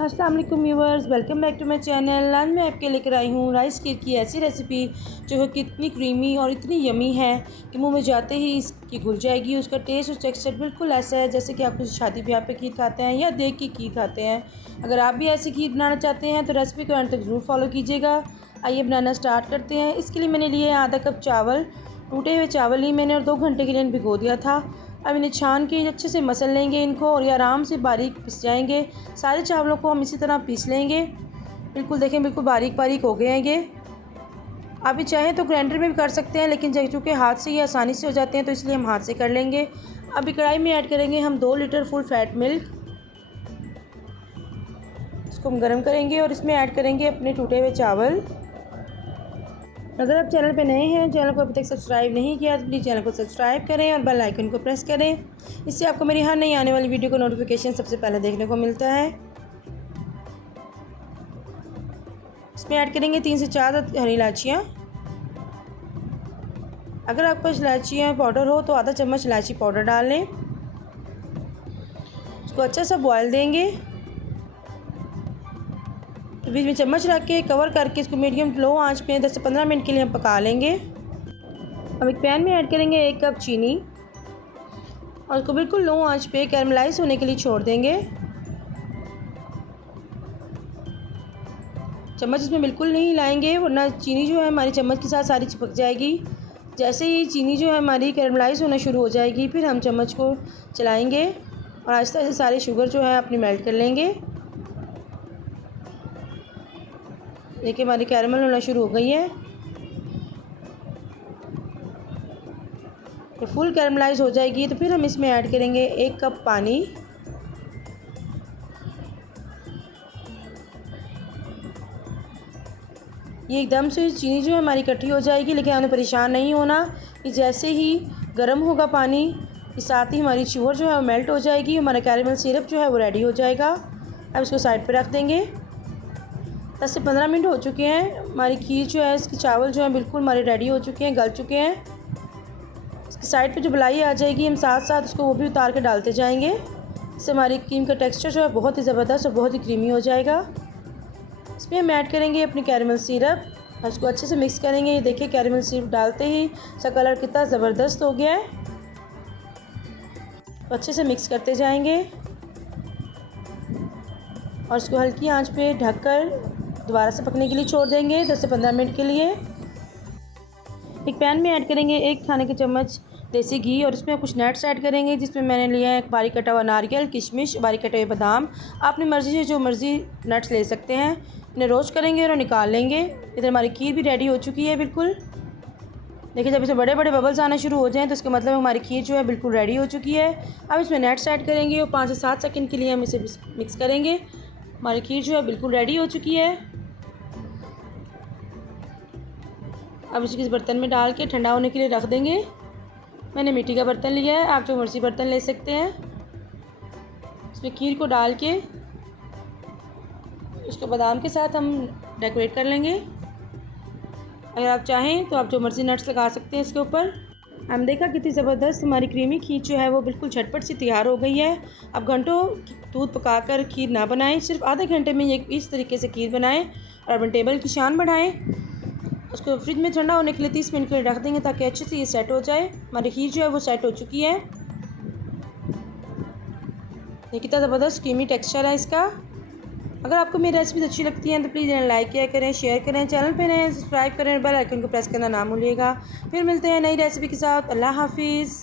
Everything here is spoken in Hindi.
अस्सलाम वालेकुम viewers, welcome back to my channel. आज मैं आपके लेकर आई हूँ राइस खीर की ऐसी रेसिपी जो है कि इतनी क्रीमी और इतनी यमी है कि मुंह में जाते ही इसकी घुल जाएगी। उसका टेस्ट और टेक्सचर बिल्कुल ऐसा है जैसे कि आप किसी शादी ब्याह पे खीर खाते हैं या देख की खीर खाते हैं। अगर आप भी ऐसी खीर बनाना चाहते हैं तो रेसिपी को अंत तक ज़रूर फॉलो कीजिएगा। आइए बनाना स्टार्ट करते हैं। इसके लिए मैंने लिए आधा कप चावल। टूटे हुए चावल ही मैंने और 2 घंटे के लिए भिगो दिया था। अब इन्हें छान के अच्छे से मसल लेंगे इनको और ये आराम से बारीक पिस जाएंगे। सारे चावलों को हम इसी तरह पीस लेंगे। बिल्कुल देखें, बिल्कुल बारीक बारीक हो गए हैं ये। आप भी चाहें तो ग्राइंडर में भी कर सकते हैं, लेकिन चूँकि हाथ से ये आसानी से हो जाते हैं तो इसलिए हम हाथ से कर लेंगे। अभी कढ़ाई में ऐड करेंगे हम 2 लीटर फुल फैट मिल्क। इसको हम गर्म करेंगे और इसमें ऐड करेंगे अपने टूटे हुए चावल। अगर आप चैनल पे नए हैं, चैनल को अभी तक सब्सक्राइब नहीं किया तो प्लीज़ चैनल को सब्सक्राइब करें और बेल आइकन को प्रेस करें। इससे आपको मेरी हर नई आने वाली वीडियो का नोटिफिकेशन सबसे पहले देखने को मिलता है। इसमें ऐड करेंगे 3 से 4 हरी इलायचियाँ। अगर आपके पास इलायचियाँ पाउडर हो तो आधा चम्मच इलायची पाउडर डाल लें। इसको अच्छा सा बॉयल देंगे। तो बीच में चम्मच रख के कवर करके इसको मीडियम लो आंच पे 10 से 15 मिनट के लिए हम पका लेंगे। अब एक पैन में ऐड करेंगे 1 कप चीनी और इसको बिल्कुल लो आंच पे कैरमलाइज होने के लिए छोड़ देंगे। चम्मच इसमें बिल्कुल नहीं हिलाएंगे वरना चीनी जो है हमारी चम्मच के साथ सारी चिपक जाएगी। जैसे ही चीनी जो है हमारी कैरमलाइज होना शुरू हो जाएगी फिर हम चम्मच को चलाएंगे और आहिस्ता आहिस्ता सारे शुगर जो है अपनी मेल्ट कर लेंगे। देखिए हमारी कैरमल होना शुरू हो गई है। तो फुल कैरमलाइज हो जाएगी तो फिर हम इसमें ऐड करेंगे 1 कप पानी। ये एकदम से चीनी जो है हमारी इकट्ठी हो जाएगी, लेकिन हमें परेशान नहीं होना कि जैसे ही गर्म होगा पानी के साथ ही हमारी शुगर जो है वो मेल्ट हो जाएगी। हमारा कैरमल सिरप जो है वो रेडी हो जाएगा। अब इसको साइड पे रख देंगे। 10 से 15 मिनट हो चुके हैं। हमारी खीर जो है इसके चावल जो है बिल्कुल हमारे रेडी हो चुके हैं, गल चुके हैं। इसकी साइड पे जो बलाई आ जाएगी हम साथ साथ उसको वो भी उतार के डालते जाएंगे। इससे हमारी क्रीम का टेक्सचर जो है बहुत ही ज़बरदस्त और बहुत ही क्रीमी हो जाएगा। इसमें हम ऐड करेंगे अपनी कैरमल सिरप और इसको अच्छे से मिक्स करेंगे। ये देखिए कैरमल सिरप डालते ही इसका कलर कितना ज़बरदस्त हो गया है। तो अच्छे से मिक्स करते जाएंगे और इसको हल्की आंच पे ढककर दोबारा से पकने के लिए छोड़ देंगे 10 से 15 मिनट के लिए। एक पैन में ऐड करेंगे 1 खाने के चम्मच देसी घी और इसमें कुछ नट्स ऐड करेंगे, जिसमें मैंने लिया है एक बारीक कटा हुआ नारियल, किशमिश, बारीक कटे हुए बादाम। अपनी मर्ज़ी से जो मर्ज़ी नट्स ले सकते हैं। इन्हें रोस्ट करेंगे और निकाल लेंगे। इधर हमारी खीर भी रेडी हो चुकी है बिल्कुल। देखिए जब इसे बड़े बड़े बबल्स आना शुरू हो जाएं तो इसका मतलब हमारी खीर जो है बिल्कुल रेडी हो चुकी है। अब इसमें नट्स ऐड करेंगे और 5 से 7 सेकंड के लिए हम इसे मिक्स करेंगे। हमारी खीर जो है बिल्कुल रेडी हो चुकी है। अब इसको इस बर्तन में डाल के ठंडा होने के लिए रख देंगे। मैंने मिट्टी का बर्तन लिया है, आप जो मर्ज़ी बर्तन ले सकते हैं। इसमें खीर को डाल के उसको बादाम के साथ हम डेकोरेट कर लेंगे। अगर आप चाहें तो आप जो मर्ज़ी नट्स लगा सकते हैं इसके ऊपर। हम देखा कितनी ज़बरदस्त हमारी क्रीमी खीर जो है वो बिल्कुल झटपट से तैयार हो गई है। अब घंटों दूध पकाकर खीर ना बनाएं, सिर्फ आधे घंटे में ये इस तरीके से खीर बनाएं और अपने टेबल की शान बढ़ाएं। उसको फ्रिज में ठंडा होने के लिए 30 मिनट के लिए रख देंगे ताकि अच्छे से ये सेट हो जाए। हमारी खीर जो है वो सेट हो चुकी है। ये कितना ज़बरदस्त क्रीमी टेक्सचर है इसका। अगर आपको मेरी रेसिपी अच्छी लगती है तो प्लीज़ इन्हें लाइक किया करें, शेयर करें, चैनल पे नए सब्सक्राइब करें और बेल आइकन को प्रेस करना ना भूलिएगा। फिर मिलते हैं नई रेसिपी के साथ। अल्लाह हाफिज़।